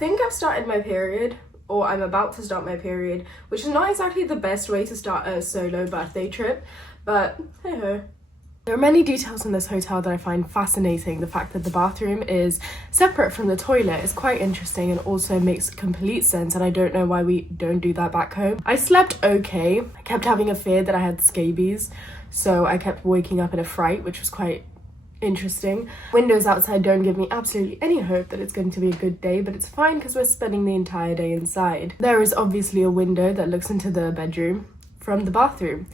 think I've started my period, or I'm about to start my period, which is not exactly the best way to start a solo birthday trip, but hey ho. There are many details in this hotel that I find fascinating. The fact that the bathroom is separate from the toilet is quite interesting and also makes complete sense, and I don't know why we don't do that back home. I slept okay. I kept having a fear that I had scabies, so I kept waking up in a fright, which was quite interesting. Windows outside don't give me absolutely any hope that it's going to be a good day, but it's fine because we're spending the entire day inside. There is obviously a window that looks into the bedroom from the bathroom.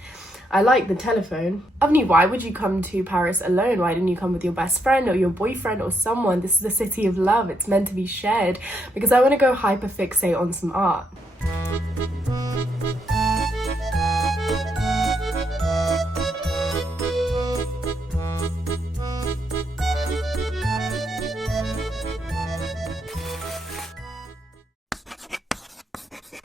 I like the telephone. Avni, why would you come to Paris alone? Why didn't you come with your best friend or your boyfriend or someone? This is the city of love. It's meant to be shared. Because I want to go hyperfixate on some art.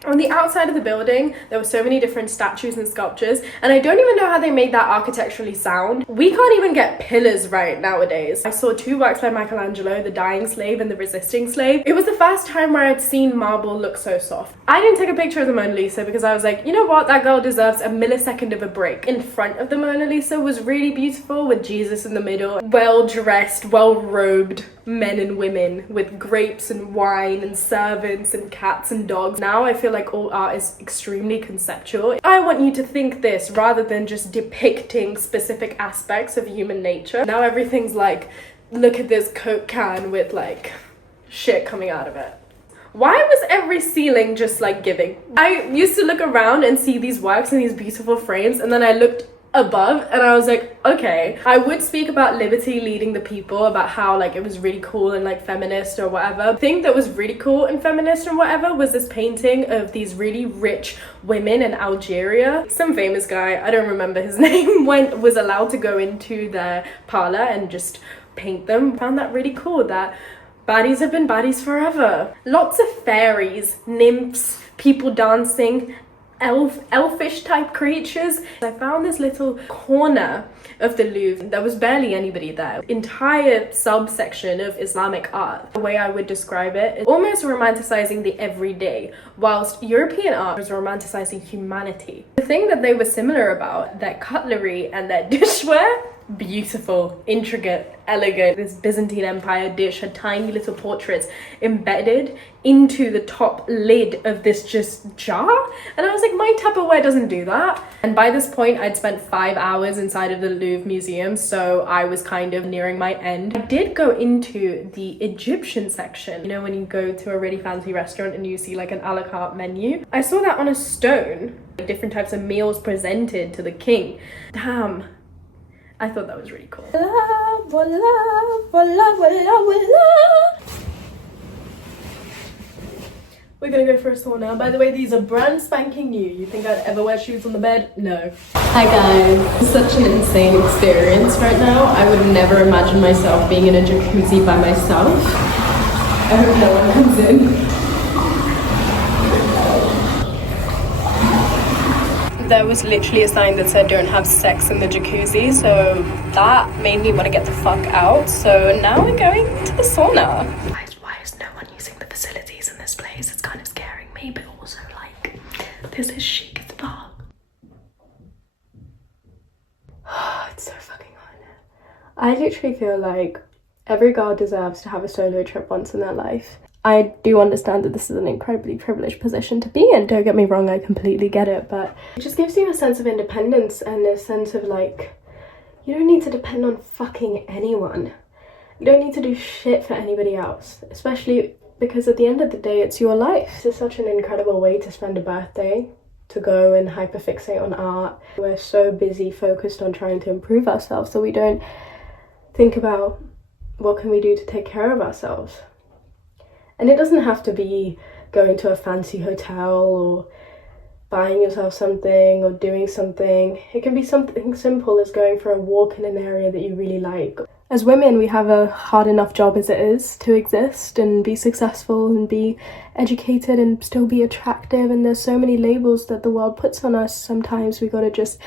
On the outside of the building, there were so many different statues and sculptures, and I don't even know how they made that architecturally sound. We can't even get pillars right nowadays. I saw 2 works by Michelangelo, the Dying Slave and the Resisting Slave. It was the first time where I'd seen marble look so soft. I didn't take a picture of the Mona Lisa because I was like, you know what, that girl deserves a millisecond of a break. In front of the Mona Lisa was really beautiful with Jesus in the middle, well-dressed, well-robed men and women with grapes and wine and servants and cats and dogs. Now I feel like all art is extremely conceptual. I want you to think this rather than just depicting specific aspects of human nature. Now everything's like, look at this Coke can with like shit coming out of it. Why was every ceiling just like giving? I used to look around and see these works in these beautiful frames, and then I looked above and I was like, okay. I would speak about liberty leading the people, about how like it was really cool and like feminist or whatever. The thing that was really cool and feminist and whatever was this painting of these really rich women in Algeria. Some famous guy, I don't remember his name, was allowed to go into their parlor and just paint them. Found that really cool, that baddies have been baddies forever. Lots of fairies, nymphs, people dancing, elfish type creatures. I found this little corner of the Louvre. There was barely anybody there. Entire subsection of Islamic art. The way I would describe it is almost romanticizing the everyday, whilst European art was romanticizing humanity. The thing that they were similar about, their cutlery and their dishware, beautiful, intricate, elegant. This Byzantine Empire dish had tiny little portraits embedded into the top lid of this just jar, and I was like, my Tupperware doesn't do that. And by this point I'd spent 5 hours inside of the Louvre Museum, so I was kind of nearing my end. I did go into the Egyptian section. You know, when you go to a really fancy restaurant and you see like an a la carte menu, I saw that on a stone, like different types of meals presented to the king. Damn, I thought that was really cool. Voila, voila, voila, voila, voila. We're gonna go for a sauna. By the way, these are brand spanking new. You think I'd ever wear shoes on the bed? No. Hi guys. It's such an insane experience right now. I would never imagine myself being in a jacuzzi by myself. I hope no one comes in. There was literally a sign that said don't have sex in the jacuzzi, so that made me want to get the fuck out. So now we're going to the sauna. Why is no one using the facilities in this place? It's kind of scaring me, but also like, this is chic as fuck. It's so fucking hot in here. I literally feel like every girl deserves to have a solo trip once in their life. I do understand that this is an incredibly privileged position to be in, don't get me wrong, I completely get it, but it just gives you a sense of independence and a sense of like, you don't need to depend on fucking anyone. You don't need to do shit for anybody else, especially because at the end of the day, it's your life. This is such an incredible way to spend a birthday, to go and hyperfixate on art. We're so busy focused on trying to improve ourselves that we don't think about what can we do to take care of ourselves. And it doesn't have to be going to a fancy hotel or buying yourself something or doing something. It can be something simple as going for a walk in an area that you really like. As women, we have a hard enough job as it is to exist and be successful and be educated and still be attractive. And there's so many labels that the world puts on us. Sometimes we gotta just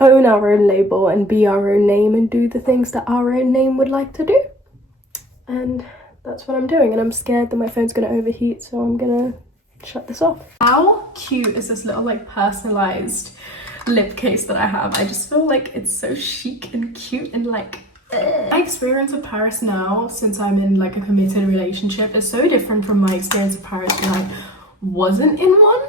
own our own label and be our own name and do the things that our own name would like to do. And that's what I'm doing, and I'm scared that my phone's gonna overheat, so I'm gonna shut this off. How cute is this little like personalized lip case that I have? I just feel like it's so chic and cute and like my experience of Paris now, since I'm in like a committed relationship, is so different from my experience of Paris when I wasn't in one.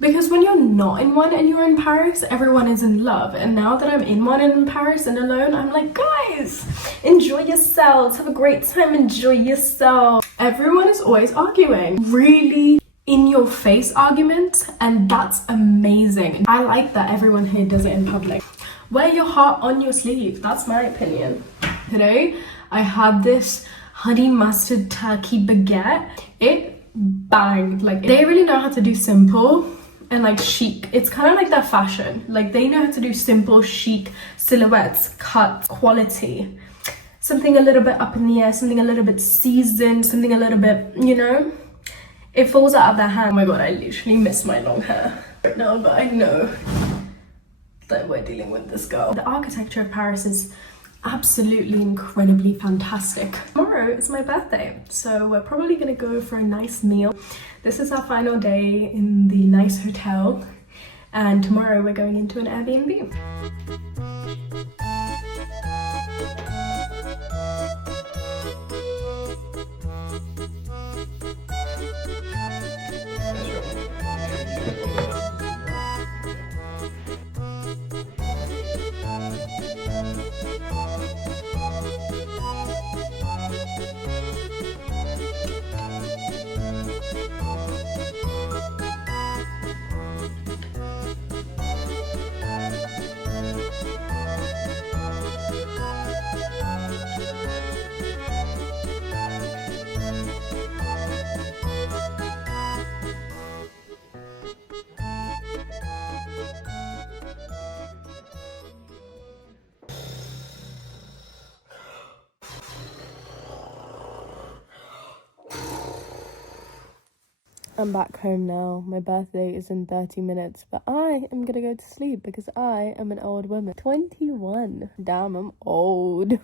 Because when you're not in one and you're in Paris, everyone is in love. And now that I'm in one and in Paris and alone, I'm like, guys, enjoy yourselves, have a great time, enjoy yourself. Everyone is always arguing, really in your face arguments, and that's amazing. I like that everyone here does it in public. Wear your heart on your sleeve, that's my opinion. Today, I had this honey mustard turkey baguette. It banged. Like, they really know how to do simple and like chic. It's kind of like their fashion. Like, they know how to do simple, chic silhouettes, cuts, quality. Something a little bit up in the air, something a little bit seasoned, something a little bit, you know? It falls out of their hand. Oh my god, I literally miss my long hair right now, but I know that we're dealing with this girl. The architecture of Paris is absolutely incredibly fantastic. Tomorrow is my birthday, so we're probably gonna go for a nice meal. This is our final day in the nice hotel, and tomorrow we're going into an Airbnb. I'm back home now. My birthday is in 30 minutes, but I am gonna go to sleep because I am an old woman. 21. Damn, I'm old.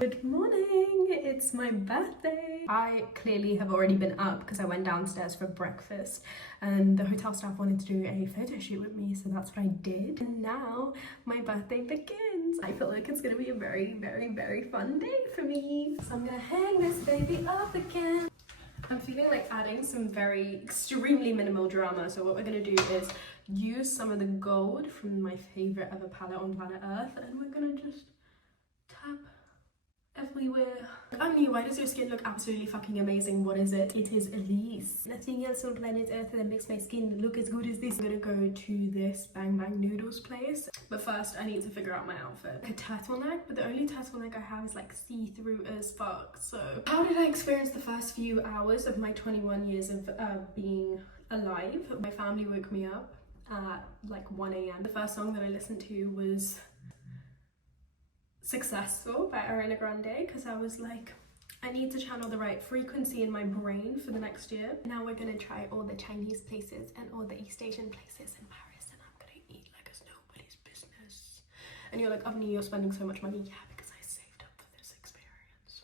Good morning, it's my birthday. I clearly have already been up because I went downstairs for breakfast and the hotel staff wanted to do a photo shoot with me, so that's what I did. And now my birthday begins. I feel like it's gonna be a very, very, very fun day for me. So I'm gonna hang this baby up again. I'm feeling like adding some very extremely minimal drama, so what we're gonna do is use some of the gold from my favorite ever palette on planet Earth, and we're gonna just tap everywhere. I'm new. Why does your skin look absolutely fucking amazing? What is it? It is Elise. Nothing else on planet Earth that makes my skin look as good as this. I'm gonna go to this Bang Bang Noodles place, but first I need to figure out my outfit. A turtleneck, but the only turtleneck I have is like see-through as fuck. So how did I experience the first few hours of my 21 years of being alive? My family woke me up at like 1 a.m. The first song that I listened to was Successful by Ariana Grande, because I was like, I need to channel the right frequency in my brain for the next year. Now we're gonna try all the Chinese places and all the East Asian places in Paris, and I'm gonna eat like it's nobody's business. And you're like, Avni, you're spending so much money. Yeah, because I saved up for this experience.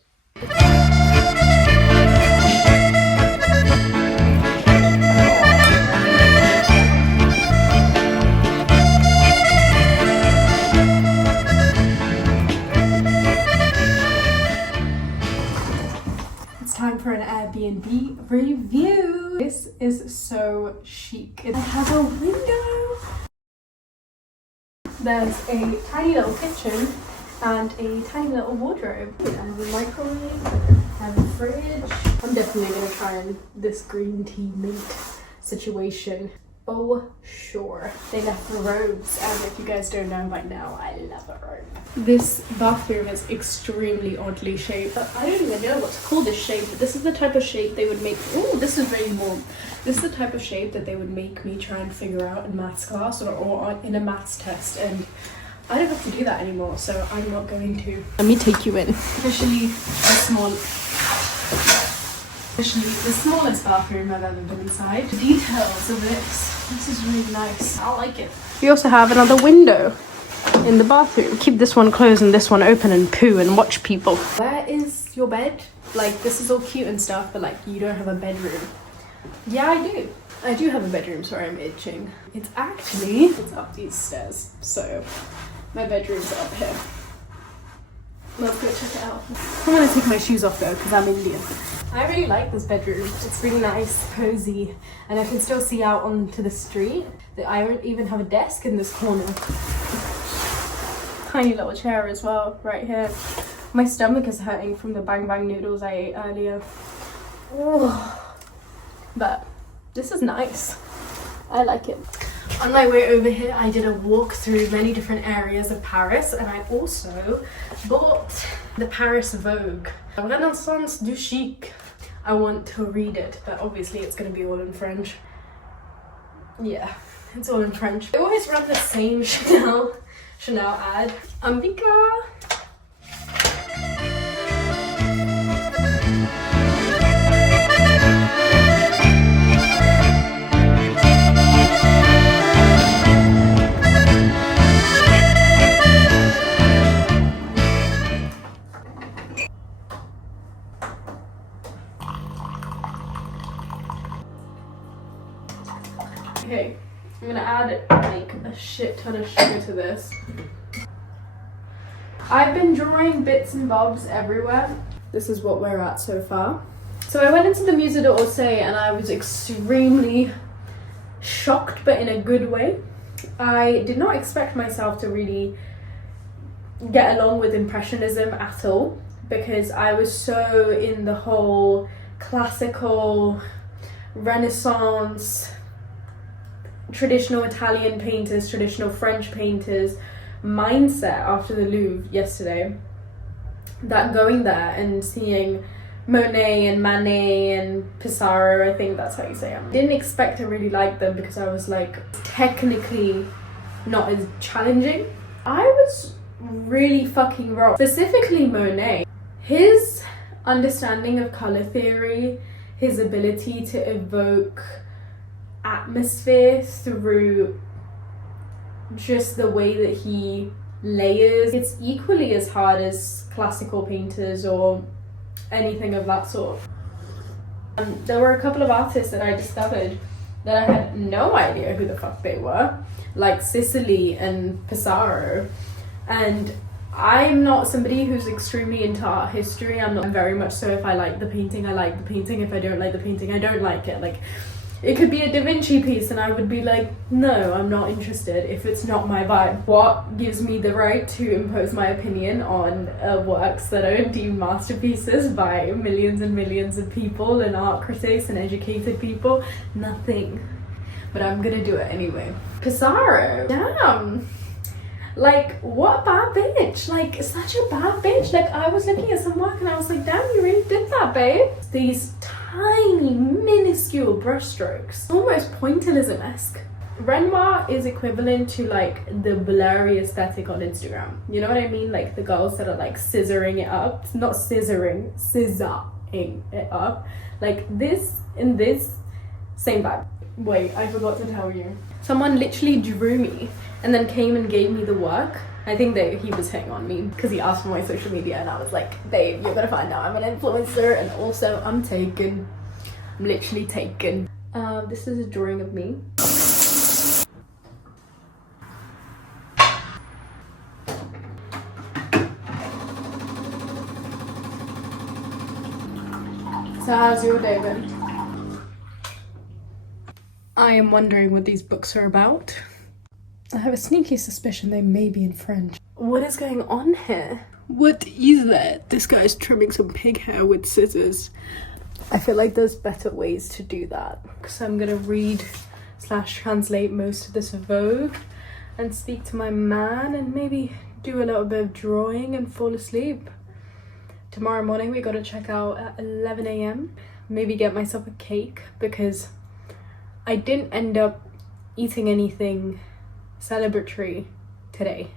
Time for an Airbnb review. This is so chic. It has a window. There's a tiny little kitchen and a tiny little wardrobe. I have a microwave, I have a fridge. I'm definitely gonna try this green tea mint situation. Oh, sure. They left the robes, and if you guys don't know by now, I love a robe. This bathroom is extremely oddly shaped. I don't even know what to call this shape, but this is the type of shape they would make. Oh, this is very warm. This is the type of shape that they would make me try and figure out in maths class or in a maths test, and I don't have to do that anymore, so I'm not going to. Let me take you in. Officially a small Actually, the smallest bathroom I've ever been inside. The details of this is really nice. I like it. We also have another window in the bathroom. Keep this one closed and this one open and poo and watch people. Where is your bed? Like, this is all cute and stuff, but like, you don't have a bedroom. Yeah, I do. I do have a bedroom. Sorry, I'm itching. It's up these stairs. So my bedroom's up here. Let's go check it out. I'm gonna take my shoes off though, because I'm Indian. I really like this bedroom. It's really nice, cozy, and I can still see out onto the street. I don't even have a desk in this corner. Tiny little chair as well, right here. My stomach is hurting from the bang bang noodles I ate earlier. Oh. But this is nice. I like it. On my way over here, I did a walk through many different areas of Paris, and I also bought the Paris Vogue. Renaissance du chic. I want to read it, but obviously it's going to be all in French. Yeah, it's all in French. I always run the same Chanel ad. Ambika. Okay, I'm gonna add like a shit ton of sugar to this. I've been drawing bits and bobs everywhere. This is what we're at so far. So I went into the Musée d'Orsay and I was extremely shocked, but in a good way. I did not expect myself to really get along with Impressionism at all, because I was so in the whole classical, Renaissance, traditional Italian painters, traditional French painters mindset after the Louvre yesterday, that going there and seeing Monet and Manet and Pissarro, I think that's how you say them. I didn't expect to really like them because I was like technically not as challenging. I was really fucking wrong. Specifically Monet. His understanding of color theory, his ability to evoke atmosphere through just the way that he layers, it's equally as hard as classical painters or anything of that sort. There were a couple of artists that I discovered that I had no idea who the fuck they were, like Sicily and Pissarro, and I'm not somebody who's extremely into art history. I'm not very much so. If I like the painting, I like the painting. If I don't like the painting, I don't like it. Like, it could be a Da Vinci piece and I would be like, no, I'm not interested if it's not my vibe. What gives me the right to impose my opinion on works that are deemed masterpieces by millions and millions of people and art critics and educated people? Nothing. But I'm gonna do it anyway. Pissarro, damn. Like, what a bad bitch. Like, such a bad bitch. Like, I was looking at some work and I was like, damn, you really did that, babe. These tiny, minuscule brushstrokes. Almost pointillism-esque. Renoir is equivalent to, like, the blurry aesthetic on Instagram. You know what I mean? Like, the girls that are, like, scissoring it up. Not scissoring, scissoring it up. Like, this and this, same vibe. Wait, I forgot to tell you. Someone literally drew me and then came and gave me the work. I think that he was hitting on me because he asked for my social media and I was like, babe, you're gonna find out I'm an influencer, and also I'm taken. I'm literally taken. This is a drawing of me. So how's your day been? I am wondering what these books are about. I have a sneaky suspicion they may be in French. What is going on here? What is that? This guy's trimming some pig hair with scissors. I feel like there's better ways to do that. So I'm gonna read / translate most of this Vogue and speak to my man and maybe do a little bit of drawing and fall asleep. Tomorrow morning we gotta check out at 11 a.m. Maybe get myself a cake because I didn't end up eating anything celebratory today.